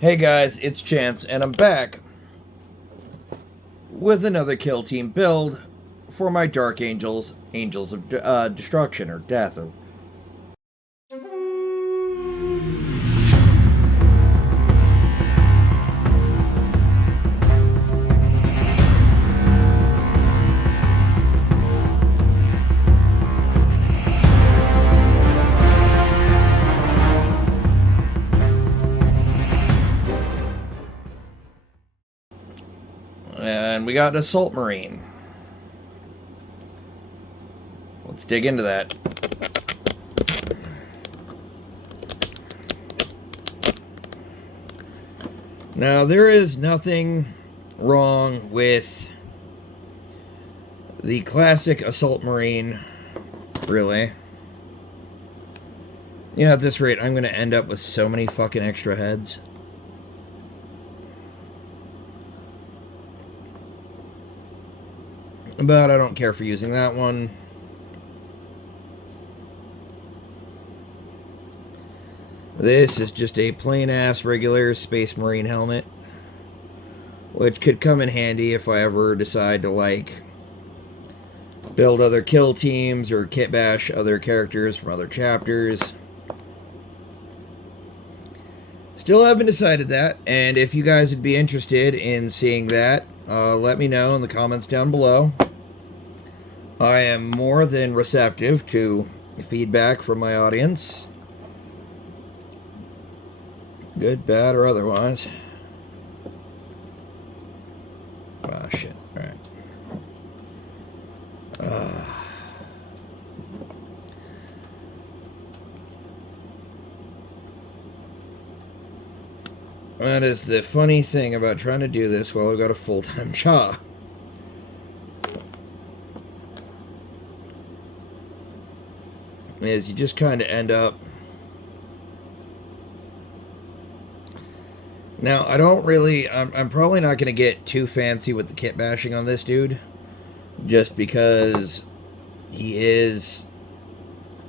Hey guys, it's Chance, and I'm back with another Kill Team build for my Dark Angels, Angels of Destruction, or Death. And we got an Assault Marine. Let's dig into that. Now, there is nothing wrong with the classic Assault Marine, really. Yeah, at this rate, I'm going to end up with so many fucking extra heads. But I don't care for using that one. This is just a plain-ass regular Space Marine helmet, which could come in handy if I ever decide to, like, build other kill teams or kit bash other characters from other chapters. Still haven't decided that, and if you guys would be interested in seeing that, let me know in the comments down below. I am more than receptive to feedback from my audience. Good, bad, or otherwise. Ah, shit. Alright. That is the funny thing about trying to do this while I've got a full-time job. Is you just kind of end up... Now, I don't really... I'm probably not going to get too fancy with the kit bashing on this dude. Just because he is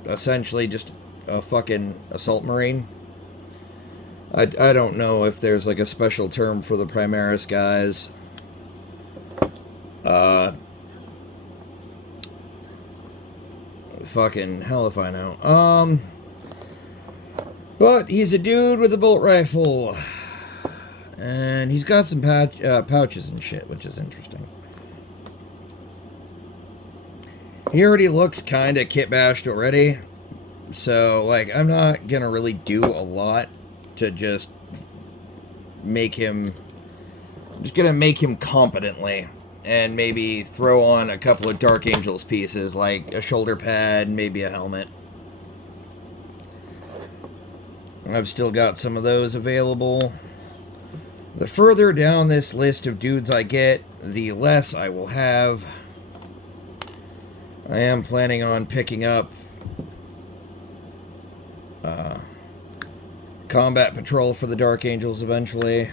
essentially just a fucking Assault Marine. I don't know if there's like a special term for the Primaris guys. Fucking hell if I know. But he's a dude with a bolt rifle. And he's got some pouches and shit, which is interesting. He already looks kind of kit bashed already. So, like, I'm not going to really do a lot to just make him... I'm just going to make him competently. And maybe throw on a couple of Dark Angels pieces, like a shoulder pad, maybe a helmet. I've still got some of those available. The further down this list of dudes I get, the less I will have. I am planning on picking up Combat Patrol for the Dark Angels eventually.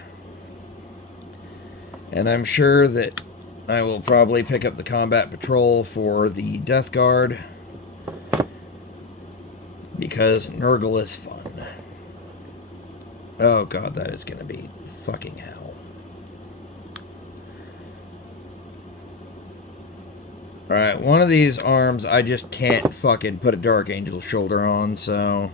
And I'm sure that I will probably pick up the Combat Patrol for the Death Guard. Because Nurgle is fun. Oh god, that is going to be fucking hell. Alright, one of these arms I just can't fucking put a Dark Angel shoulder on, so...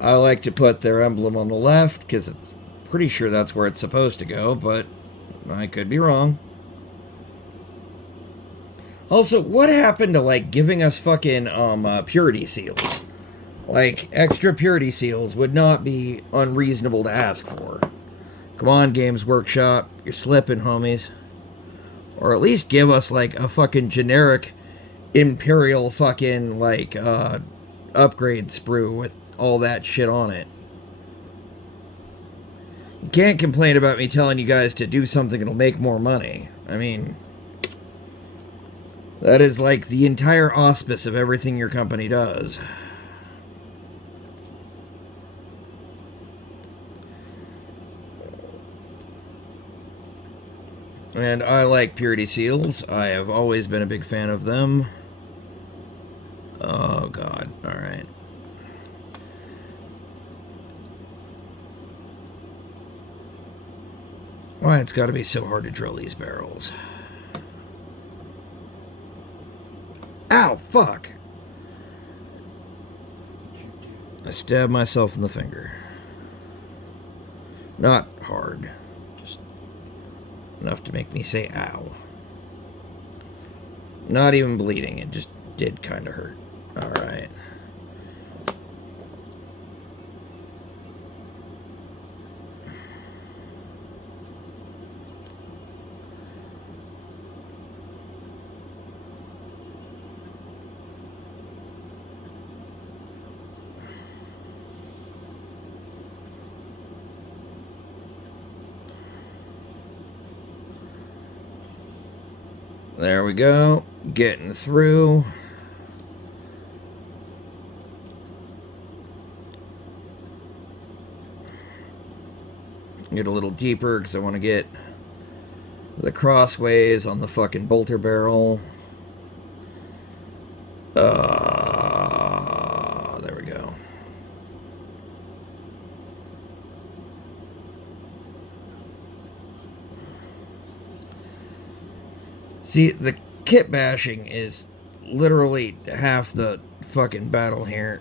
I like to put their emblem on the left, because I'm pretty sure that's where it's supposed to go, but I could be wrong. Also, what happened to, like, giving us fucking, purity seals? Like, extra purity seals would not be unreasonable to ask for. Come on, Games Workshop. You're slipping, homies. Or at least give us, like, a fucking generic Imperial fucking, like, upgrade sprue with all that shit on it. You can't complain about me telling you guys to do something that'll make more money. I mean... that is, like, the entire auspice of everything your company does. And I like purity seals. I have always been a big fan of them. Oh, God. Alright. Why it's got to be so hard to drill these barrels. Ow, fuck! I stabbed myself in the finger. Not hard. Just enough to make me say ow. Not even bleeding, it just did kind of hurt. Alright. There we go. Getting through. Get a little deeper because I want to get the crossways on the fucking bolter barrel. There we go. See, the kit bashing is literally half the fucking battle here.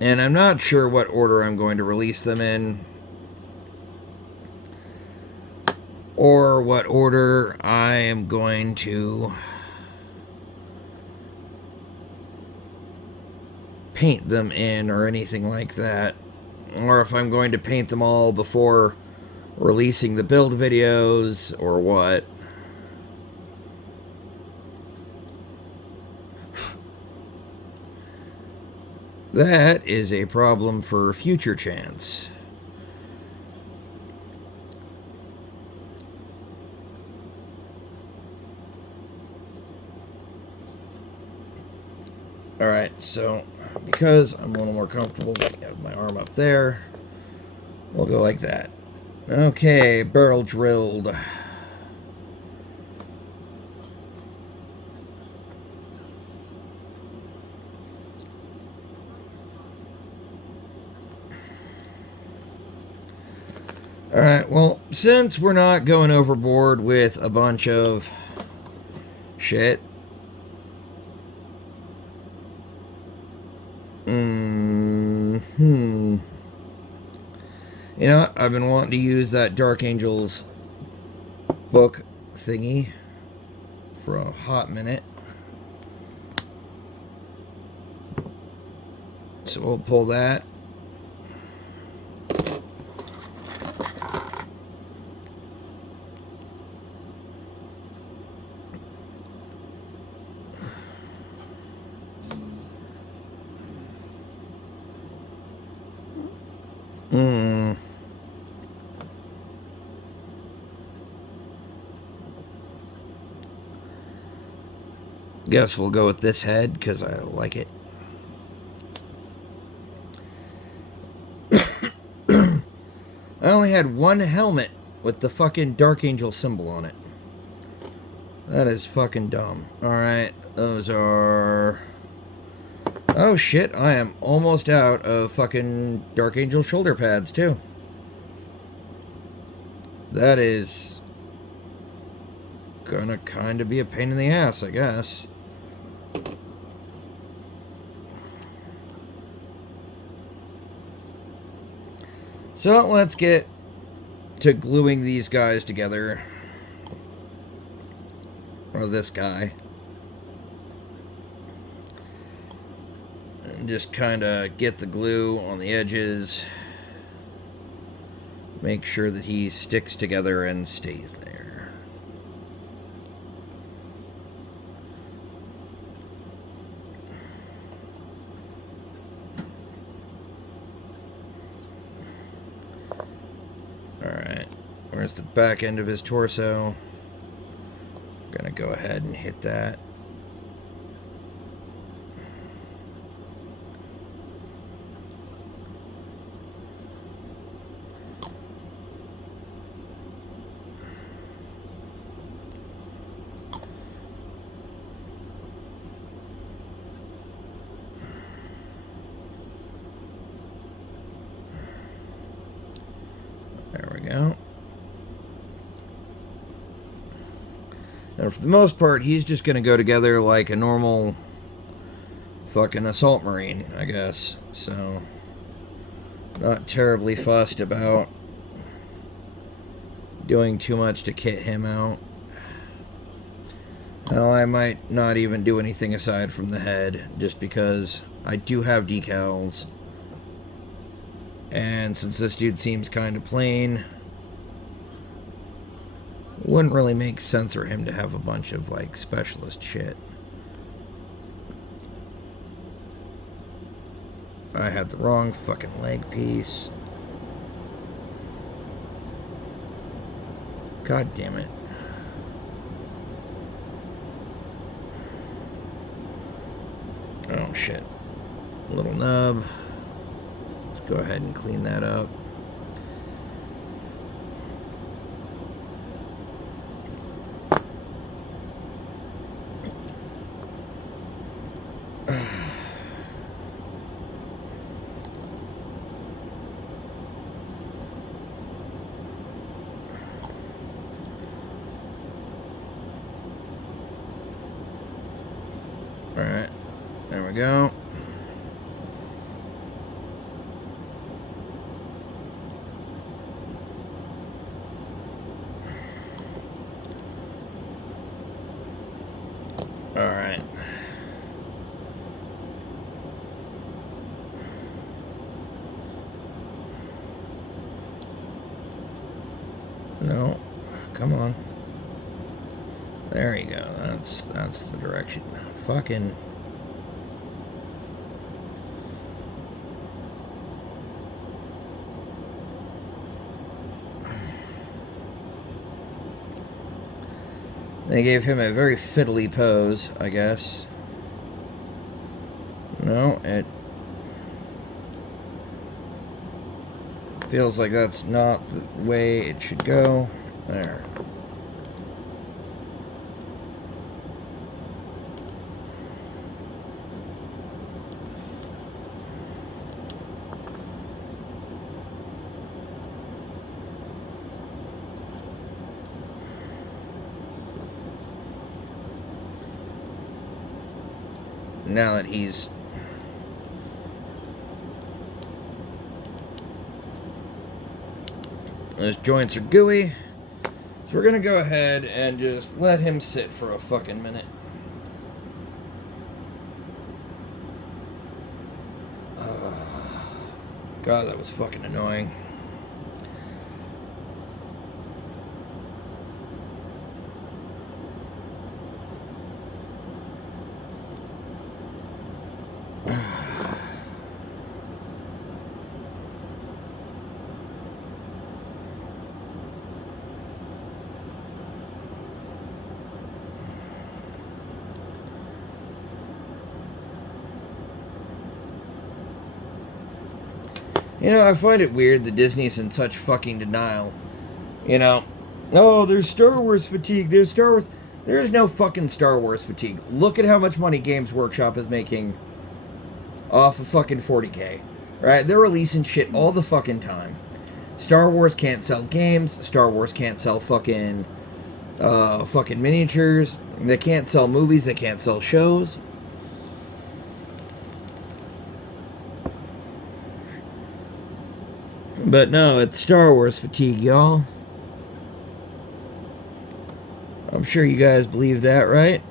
And I'm not sure what order I'm going to release them in, or what order I am going to paint them in, or anything like that. Or if I'm going to paint them all before releasing the build videos, or what. That is a problem for future chance. Alright, so because I'm a little more comfortable with my arm up there, we'll go like that. Okay, barrel drilled. Alright, well, since we're not going overboard with a bunch of shit, you know, I've been wanting to use that Dark Angels book thingy for a hot minute. So we'll pull that. Guess we'll go with this head because I like it. I only had one helmet with the fucking Dark Angel symbol on it. That is fucking dumb. Alright, those are... Oh shit, I am almost out of fucking Dark Angel shoulder pads too. That is gonna kind of be a pain in the ass, I guess. So let's get to gluing these guys together. Or this guy. And just kind of get the glue on the edges. Make sure that he sticks together and stays there. Alright, where's the back end of his torso? I'm gonna go ahead and hit that. And for the most part, he's just going to go together like a normal fucking assault marine, I guess. So, not terribly fussed about doing too much to kit him out. Well, I might not even do anything aside from the head, just because I do have decals. And since this dude seems kind of plain, wouldn't really make sense for him to have a bunch of, like, specialist shit. I had the wrong fucking leg piece. God damn it. Oh, shit. Little nub. Let's go ahead and clean that up. Alright, there we go. Alright. No, come on. There you go. That's the direction. Fucking. They gave him a very fiddly pose, I guess. No, it feels like that's not the way it should go. There. Now that his joints are gooey, so we're gonna go ahead and just let him sit for a fucking minute. God, that was fucking annoying. You know, I find it weird that Disney's in such fucking denial. You know, oh, there's Star Wars fatigue, there's Star Wars. There is no fucking Star Wars fatigue. Look at how much money Games Workshop is making off of fucking 40K. Right? They're releasing shit all the fucking time. Star Wars can't sell games. Star Wars can't sell fucking miniatures. They can't sell movies. They can't sell shows. But no, it's Star Wars fatigue, y'all. I'm sure you guys believe that, right?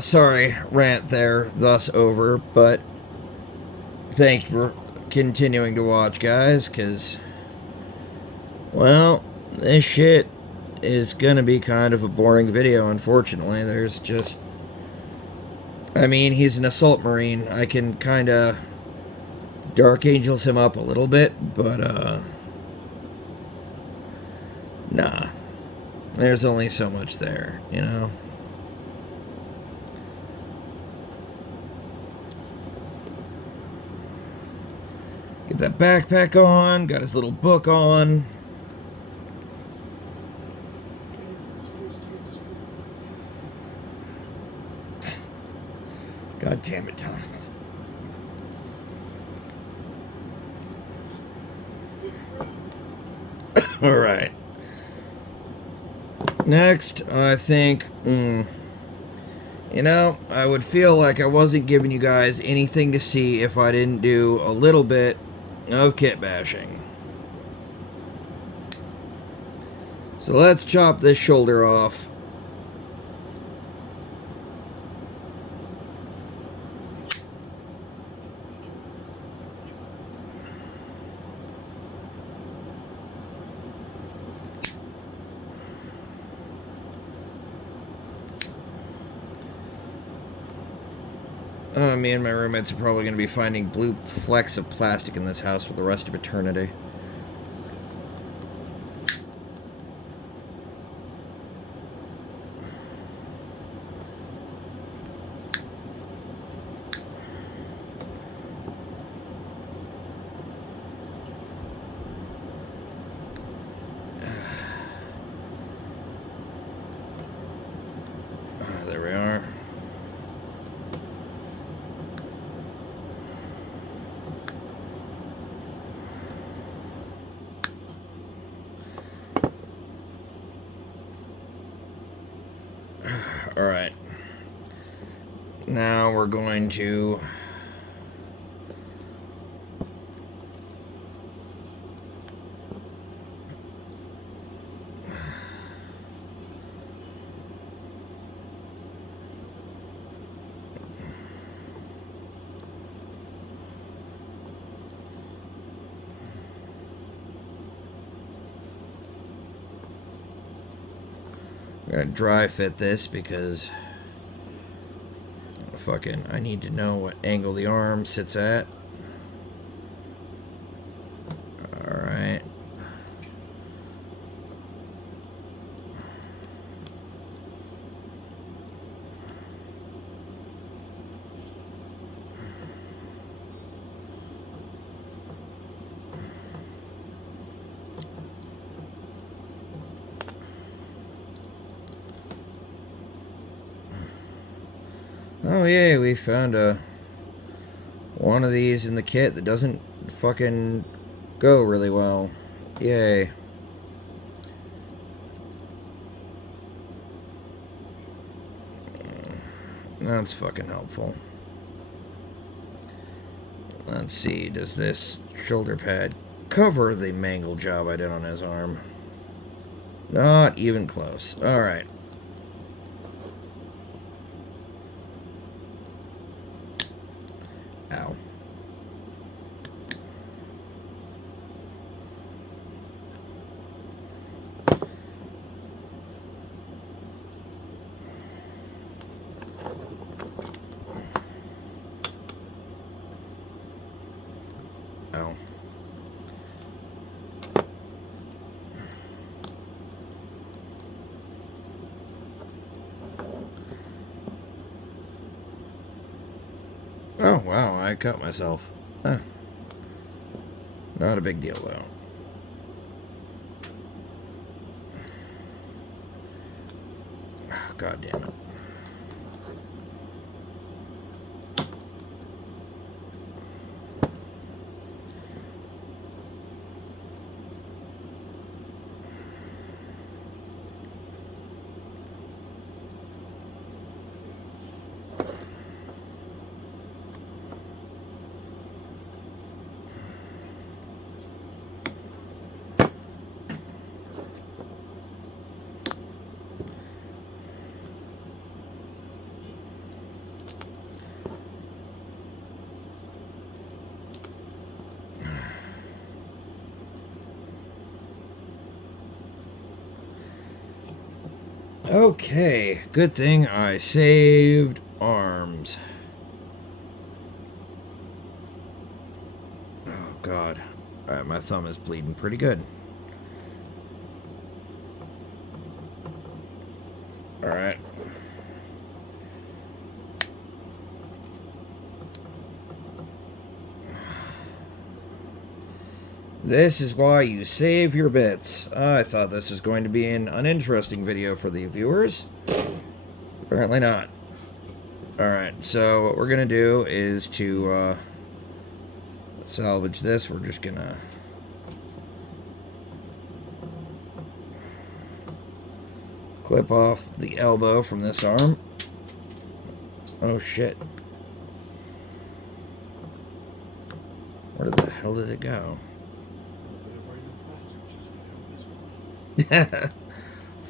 Sorry, rant there, thus over, but thank you for continuing to watch, guys, because, well, this shit is gonna be kind of a boring video, unfortunately. There's just, I mean, he's an assault marine. I can kind of Dark Angels him up a little bit, but, nah. There's only so much there, you know? Get that backpack on. Got his little book on. God damn it, Tom. All right. Next, I think, you know, I would feel like I wasn't giving you guys anything to see if I didn't do a little bit of kit bashing. So let's chop this shoulder off. Me and my roommates are probably going to be finding blue flecks of plastic in this house for the rest of eternity. There we are. All right. Now we're going to dry fit this because fucking I need to know what angle the arm sits at. Alright. Oh yeah, we found one of these in the kit that doesn't fucking go really well. Yay. That's fucking helpful. Let's see, does this shoulder pad cover the mangle job I did on his arm? Not even close. Alright. Ow. Ow. Oh, wow, I cut myself. Huh. Not a big deal, though. Oh, God damn it. Okay, good thing I saved arms. Oh, God. Alright, my thumb is bleeding pretty good. Alright. This is why you save your bits. I thought this was going to be an uninteresting video for the viewers. Apparently not. Alright, so what we're going to do is to salvage this. We're just going to clip off the elbow from this arm. Oh shit. Where the hell did it go?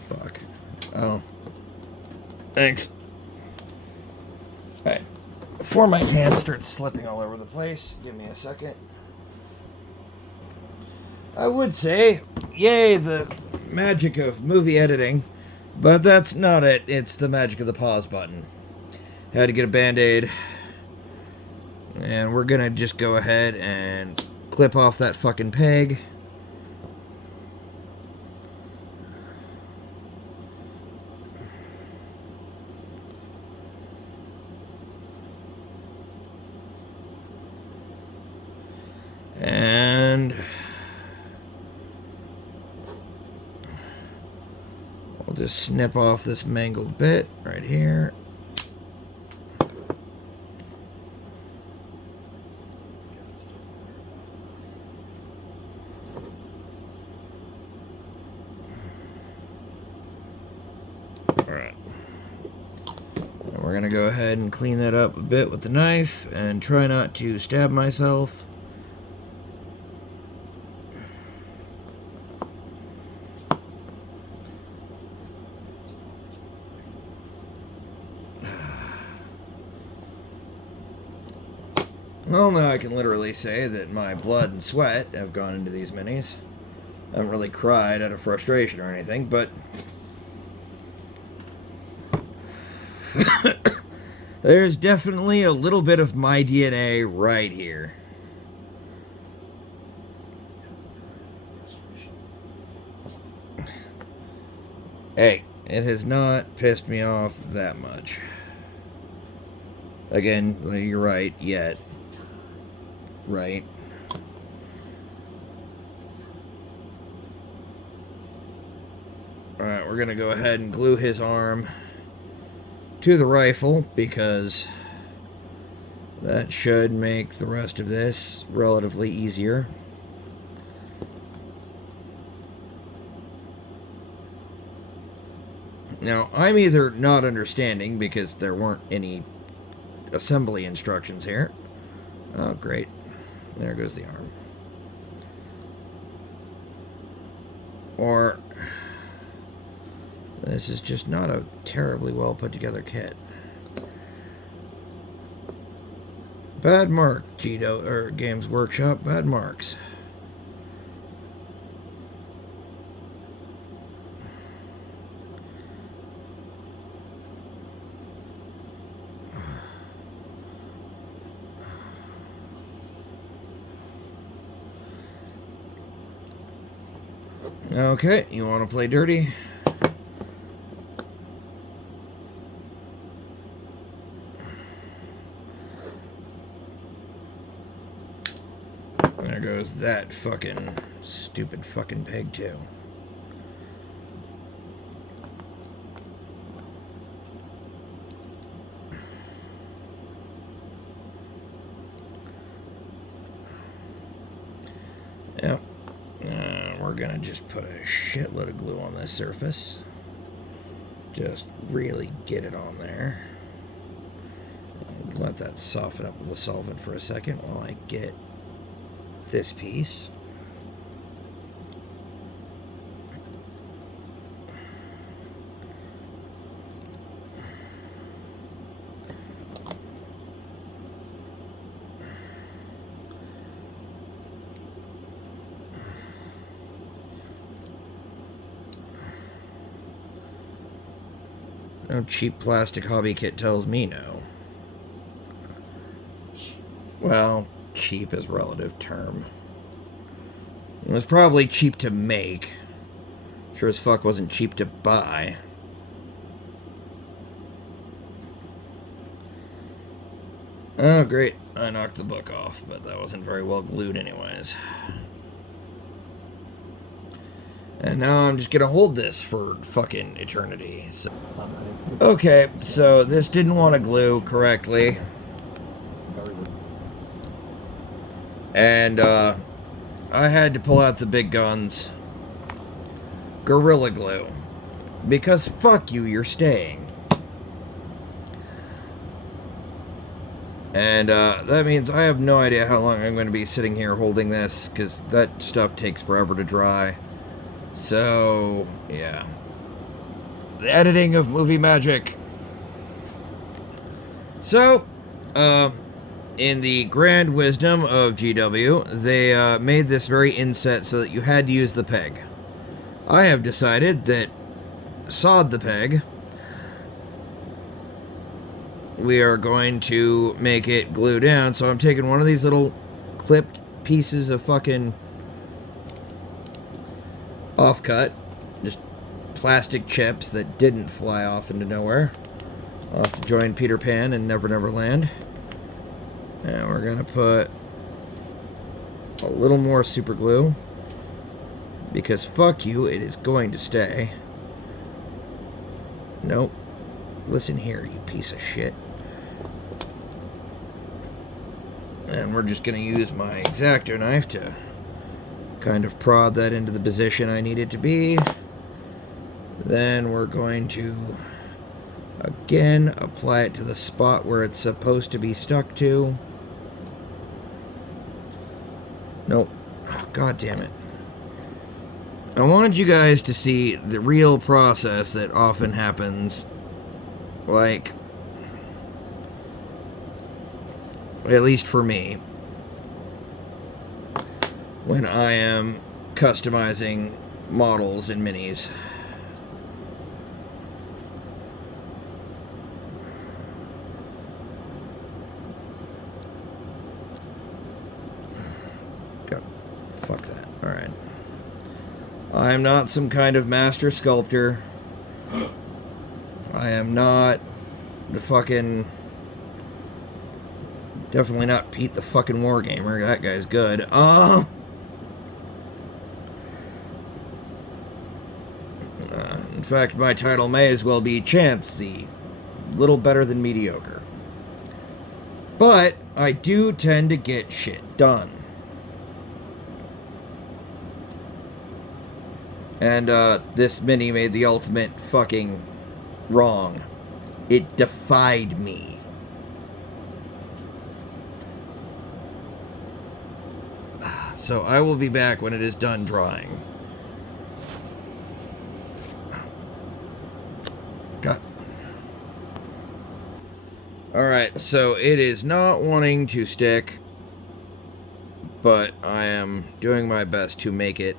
Fuck. Oh. Thanks. Alright. Before my hand starts slipping all over the place, give me a second. I would say, yay, the magic of movie editing, but that's not it. It's the magic of the pause button. Had to get a band-aid. And we're gonna just go ahead and clip off that fucking peg. And we'll just snip off this mangled bit right here. Alright. And we're going to go ahead and clean that up a bit with the knife and try not to stab myself. Well, now I can literally say that my blood and sweat have gone into these minis. I haven't really cried out of frustration or anything, but there's definitely a little bit of my DNA right here. Hey, it has not pissed me off that much. Again, you're right, yet. Right. Alright, we're gonna go ahead and glue his arm to the rifle, because that should make the rest of this relatively easier. Now, I'm either not understanding because there weren't any assembly instructions here. Oh, great. There goes the arm. Or this is just not a terribly well put together kit. Bad mark, Gito, or Games Workshop. Bad marks. Okay, you want to play dirty? There goes that fucking stupid fucking peg too. Yep. We're gonna just put a shitload of glue on this surface. Just really get it on there. Let that soften up with the solvent for a second while I get this piece. No cheap plastic hobby kit tells me no. Well, cheap is a relative term. It was probably cheap to make. Sure as fuck wasn't cheap to buy. Oh, great. I knocked the book off, but that wasn't very well glued anyways. And now I'm just gonna hold this for fucking eternity. So, okay, so this didn't want to glue correctly. And I had to pull out the big guns. Gorilla Glue. Because fuck you, you're staying. And that means I have no idea how long I'm going to be sitting here holding this, because that stuff takes forever to dry. So, yeah. The editing of movie magic. So, in the grand wisdom of GW, they made this very inset so that you had to use the peg. I have decided that sod the peg. We are going to make it glue down, so I'm taking one of these little clipped pieces of fucking offcut, just plastic chips that didn't fly off into nowhere. I'll have to join Peter Pan and Never Never Land. And we're gonna put a little more super glue, because fuck you, it is going to stay. Nope. Listen here, you piece of shit. And we're just gonna use my X-Acto knife to kind of prod that into the position I need it to be. Then we're going to again apply it to the spot where it's supposed to be stuck to. Nope. Oh, God damn it. I wanted you guys to see the real process that often happens, like, at least for me, when I am customizing models in minis. God, fuck that. Alright. I'm not some kind of master sculptor. I am not the fucking... Definitely not Pete the fucking Wargamer. That guy's good. In fact, my title may as well be Chance, the little better than mediocre. But I do tend to get shit done. And this mini made the ultimate fucking wrong. It defied me. So I will be back when it is done drying. God. Alright, so it is not wanting to stick, but I am doing my best to make it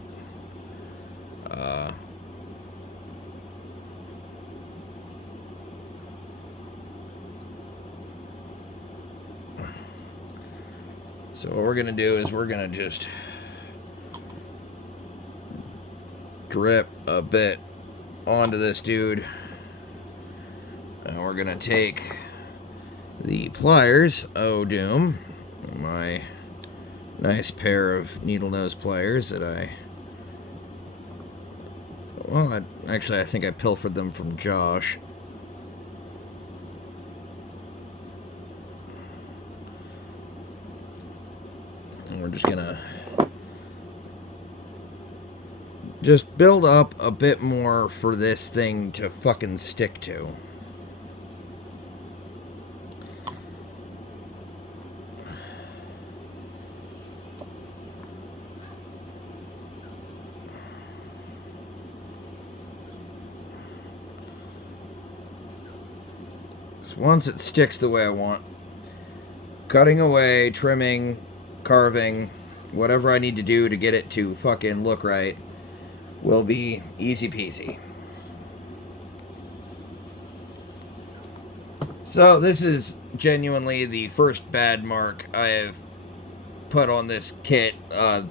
so what we're gonna do is we're gonna just drip a bit onto this dude, and we're gonna take the pliers, oh doom, my nice pair of needle nose pliers that I think I pilfered them from Josh. And we're just gonna build up a bit more for this thing to fucking stick to. Once it sticks the way I want, cutting away, trimming, carving, whatever I need to do to get it to fucking look right will be easy peasy. So this is genuinely the first bad mark I have put on this kit.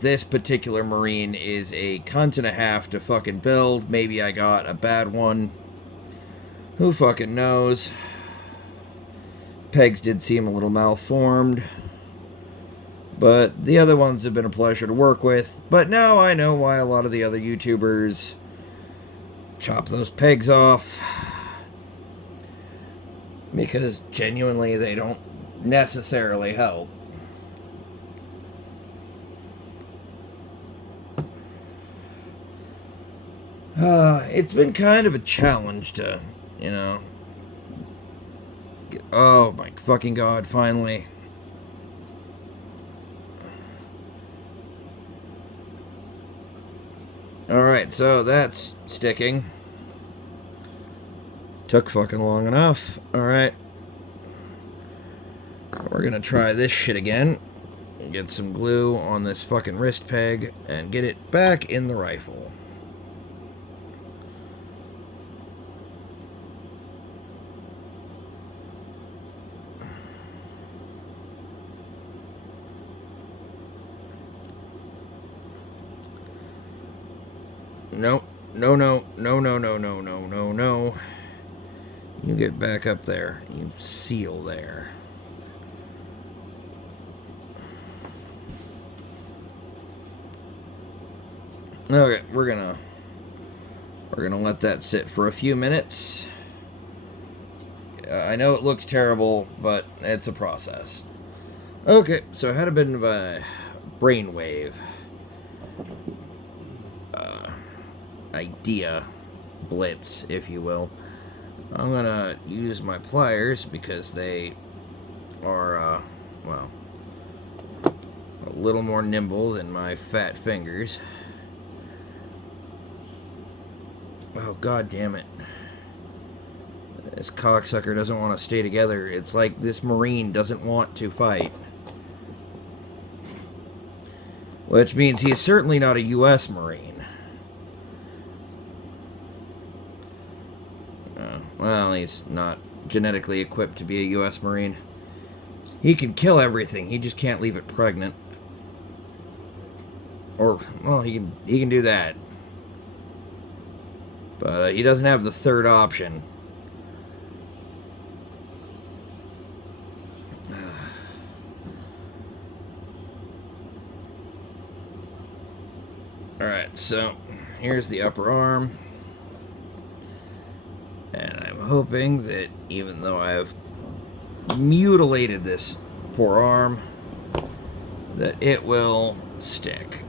This particular Marine is a cunt and a half to fucking build. Maybe I got a bad one. Who fucking knows? Pegs did seem a little malformed, But the other ones have been a pleasure to work with. But now I know why a lot of the other YouTubers chop those pegs off. Because genuinely they don't necessarily help. It's been kind of a challenge to, you know... Oh my fucking god, finally. Alright, so that's sticking. Took fucking long enough. Alright. We're gonna try this shit again. Get some glue on this fucking wrist peg and get it back in the rifle. No, no, no, no, no, no, no, no, no, no. You get back up there. You seal there. Okay, we're gonna let that sit for a few minutes. I know it looks terrible, but it's a process. Okay, so I had a bit of a brainwave idea blitz, if you will. I'm gonna use my pliers because they are, well, a little more nimble than my fat fingers. Oh, god damn it. This cocksucker doesn't want to stay together. It's like this Marine doesn't want to fight. Which means he's certainly not a U.S. Marine. Well, he's not genetically equipped to be a U.S. Marine. He can kill everything. He just can't leave it pregnant. Or, well, he can do that. But he doesn't have the third option. Alright, so here's the upper arm. And I'm hoping that even though I've mutilated this poor arm, that it will stick.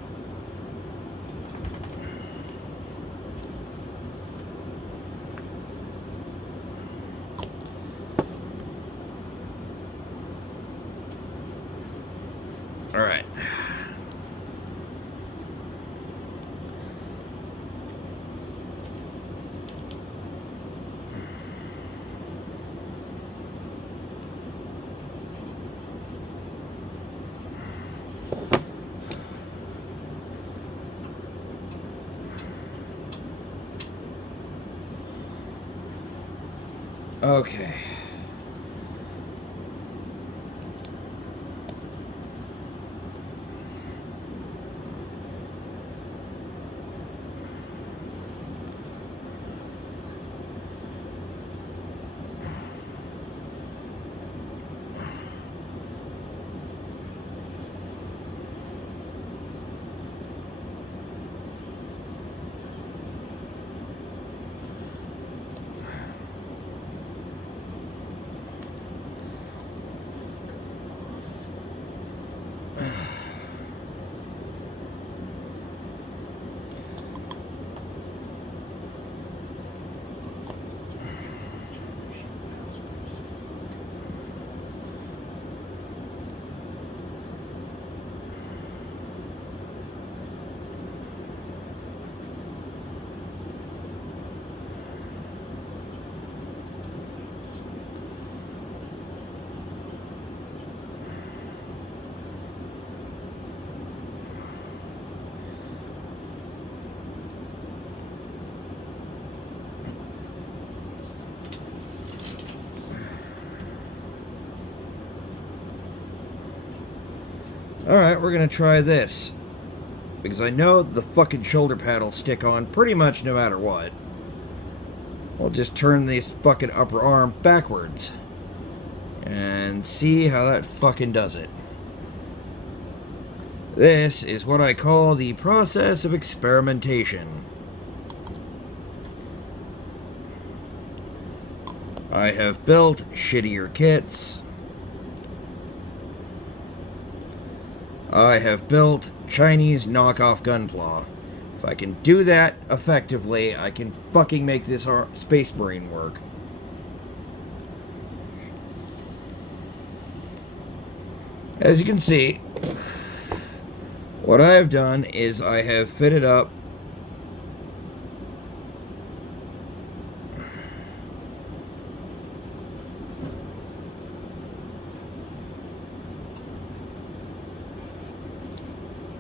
Alright. Okay. Alright, we're gonna try this. Because I know the fucking shoulder pad will stick on pretty much no matter what. We'll just turn this fucking upper arm backwards. And see how that fucking does it. This is what I call the process of experimentation. I have built shittier kits. I have built Chinese knockoff Gunpla. If I can do that effectively, I can fucking make this Space Marine work. As you can see, what I have done is I have fitted up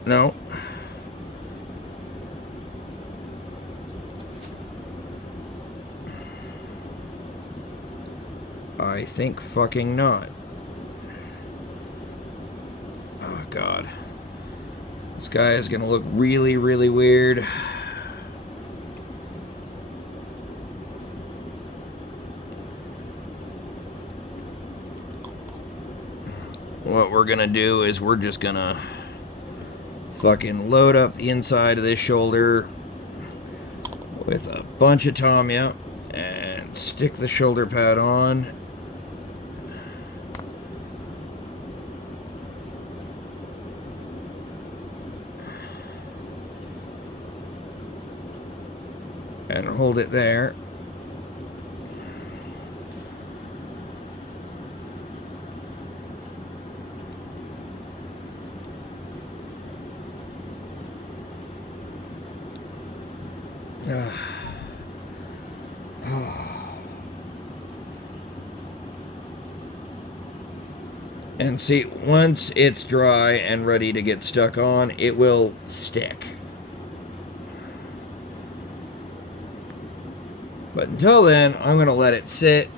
no. I think fucking not. Oh god. This guy is gonna look really, really weird. What we're gonna do is we're just gonna fucking load up the inside of this shoulder with a bunch of Tamiya and stick the shoulder pad on. And hold it there. And see, once it's dry and ready to get stuck on, it will stick. But until then, I'm going to let it sit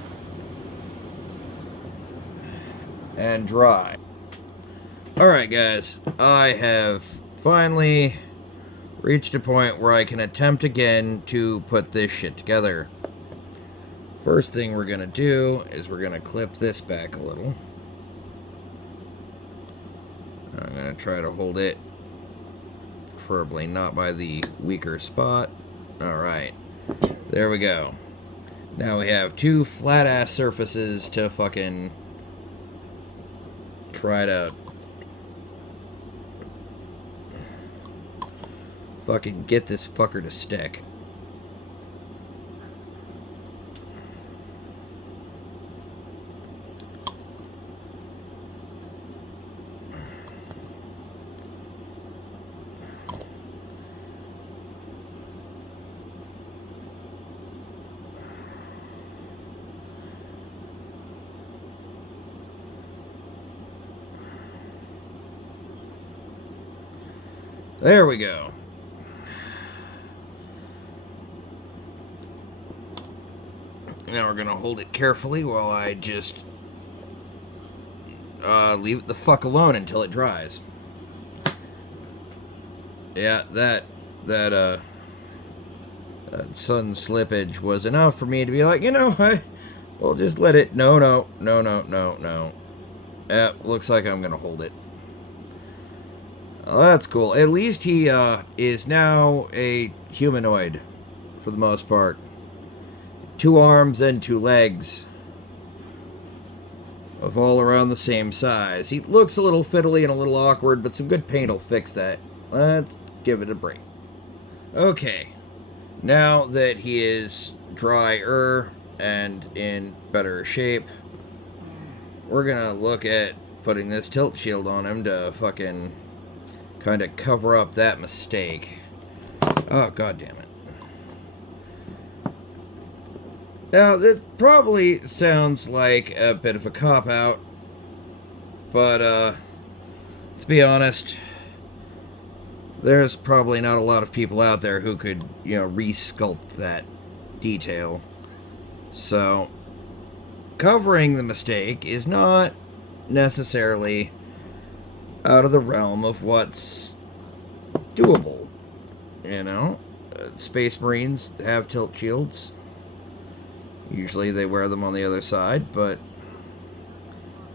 and dry. Alright guys, I have finally reached a point where I can attempt again to put this shit together. First thing we're going to do is we're going to clip this back a little. I'm going to try to hold it, preferably not by the weaker spot. Alright, there we go. Now we have two flat-ass surfaces to fucking try to fucking get this fucker to stick. There we go. Now we're going to hold it carefully while I just leave it the fuck alone until it dries. Yeah, that sun slippage was enough for me to be like, you know, we'll just let it. No. Yeah, looks like I'm going to hold it. Oh, that's cool. At least he is now a humanoid, for the most part. 2 arms and 2 legs. Of all around the same size. He looks a little fiddly and a little awkward, but some good paint will fix that. Let's give it a break. Okay. Now that he is drier and in better shape, we're gonna look at putting this tilt shield on him to fucking kind of cover up that mistake. Oh, god damn it. Now, that probably sounds like a bit of a cop-out, but, to be honest, there's probably not a lot of people out there who could, you know, re-sculpt that detail. So, covering the mistake is not necessarily out of the realm of what's doable. You know, Space Marines have tilt shields. Usually they wear them on the other side, but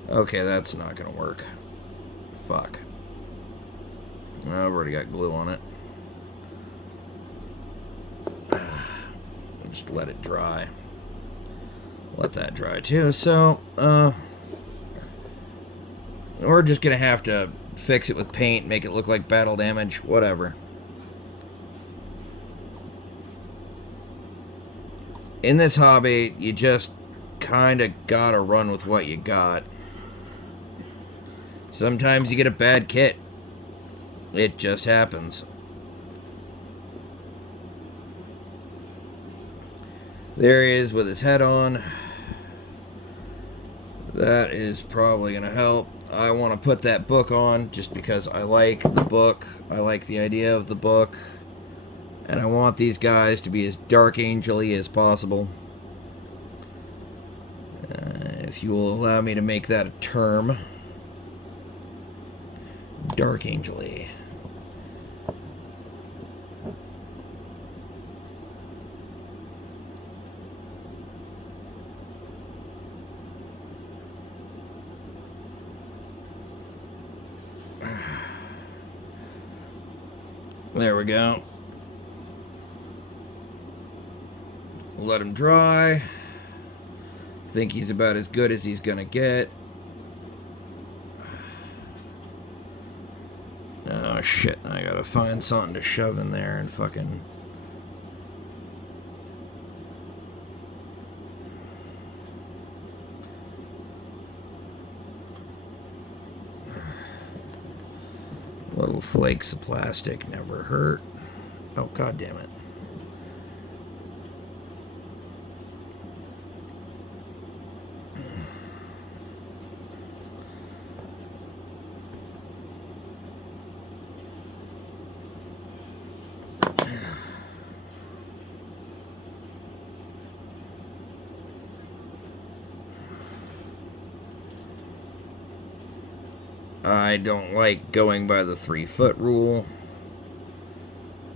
okay, that's not gonna work. Fuck. Oh, I've already got glue on it. Just let it dry. Let that dry too. So, we're just gonna have to fix it with paint, make it look like battle damage, whatever. In this hobby, you just kind of gotta run with what you got. Sometimes you get a bad kit. It just happens. There he is with his head on. That is probably going to help. I want to put that book on just because I like the book. I like the idea of the book. And I want these guys to be as Dark Angel-y as possible. If you will allow me to make that a term. Dark Angel-y. There we go. Let him dry. Think he's about as good as he's gonna get. Oh shit, I gotta find something to shove in there and fucking... Little flakes of plastic never hurt. Oh, god damn it. I don't like going by the 3-foot rule.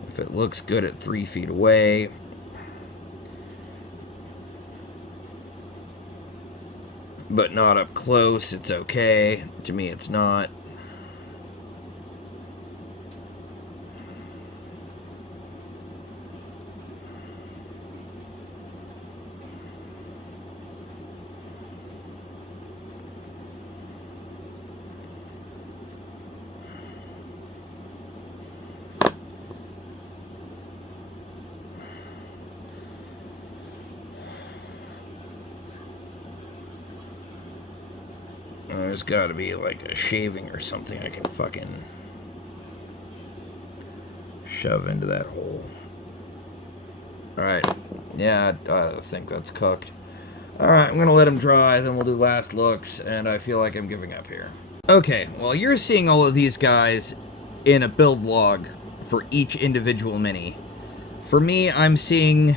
If it looks good at 3 feet away, but not up close, it's okay. To me, it's not. There's got to be like a shaving or something I can fucking shove into that hole. Alright. Yeah, I think that's cooked. Alright, I'm going to let them dry, then we'll do last looks, and I feel like I'm giving up here. Okay, well, you're seeing all of these guys in a build log for each individual mini. For me, I'm seeing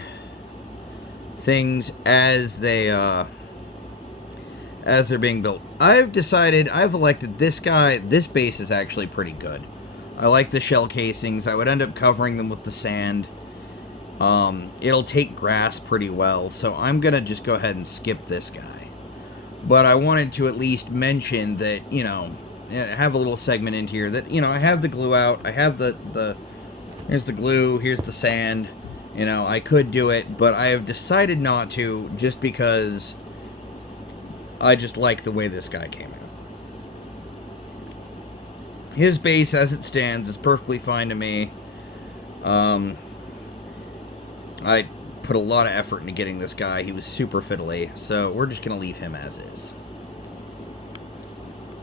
things as they're being built. I've elected this guy. This base is actually pretty good. I like the shell casings. I would end up covering them with the sand. It'll take grass pretty well, so I'm gonna just go ahead and skip this guy. But I wanted to at least mention that, you know, have a little segment in here that, you know, I have the glue out. I have here's the glue, here's the sand. You know, I could do it, but I have decided not to just because I just like the way this guy came out. His base, as it stands, is perfectly fine to me. I put a lot of effort into getting this guy. He was super fiddly, so we're just going to leave him as is.